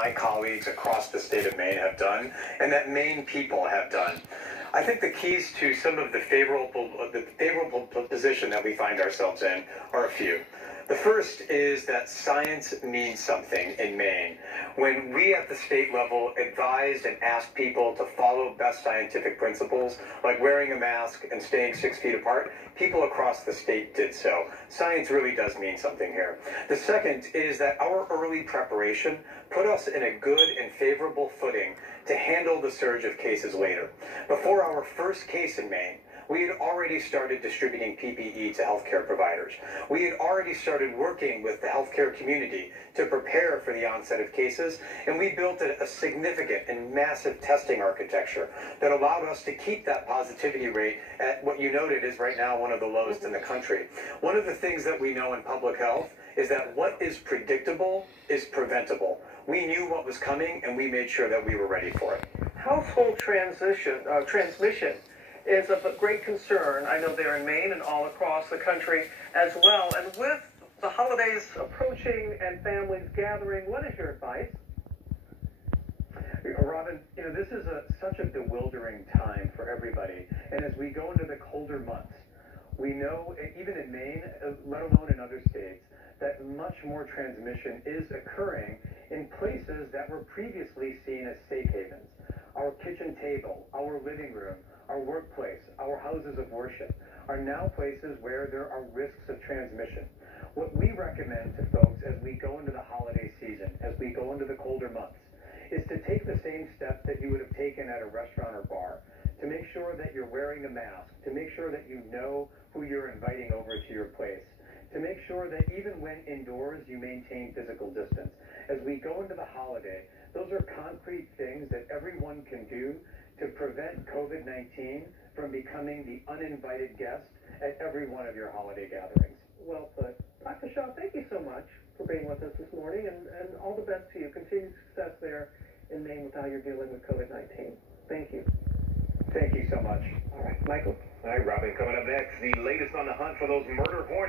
my colleagues across the state of Maine have done, and that Maine people have done. I think the keys to some of the favorable position that we find ourselves in are a few. The first is that science means something in Maine. When we at the state level advised and asked people to follow best scientific principles, like wearing a mask and staying 6 feet apart, people across the state did so. Science really does mean something here. The second is that our early preparation put us in a good and favorable footing to handle the surge of cases later. Before our first case in Maine, we had already started distributing PPE to healthcare providers. We had already started working with the healthcare community to prepare for the onset of cases, and we built a significant and massive testing architecture that allowed us to keep that positivity rate at what you noted is right now one of the lowest in the country. One of the things that we know in public health is that what is predictable is preventable. We knew what was coming, and we made sure that we were ready for it. Household transmission is of a great concern. I know they're in Maine and all across the country as well. And with the holidays approaching and families gathering, what is your advice? Robin, this is such a bewildering time for everybody. And as we go into the colder months, we know, even in Maine, let alone in other states, that much more transmission is occurring in places that were previously seen as safe havens. Our kitchen table, our living room, our workplace, our houses of worship are now places where there are risks of transmission. What we recommend to folks as we go into the holiday season, as we go into the colder months, is to take the same steps that you would have taken at a restaurant or bar, to make sure that you're wearing a mask, to make sure that you know who you're inviting over to your place, to make sure that even when indoors you maintain physical distance. As we go into the holiday, those are concrete things that everyone can do to prevent COVID-19 from becoming the uninvited guest at every one of your holiday gatherings. Well put. Dr. Shaw, thank you so much for being with us this morning, and all the best to you. Continued success there in Maine with how you're dealing with COVID-19. Thank you. Thank you so much. All right, Michael. All right, Robin, coming up next, the latest on the hunt for those murder hornets.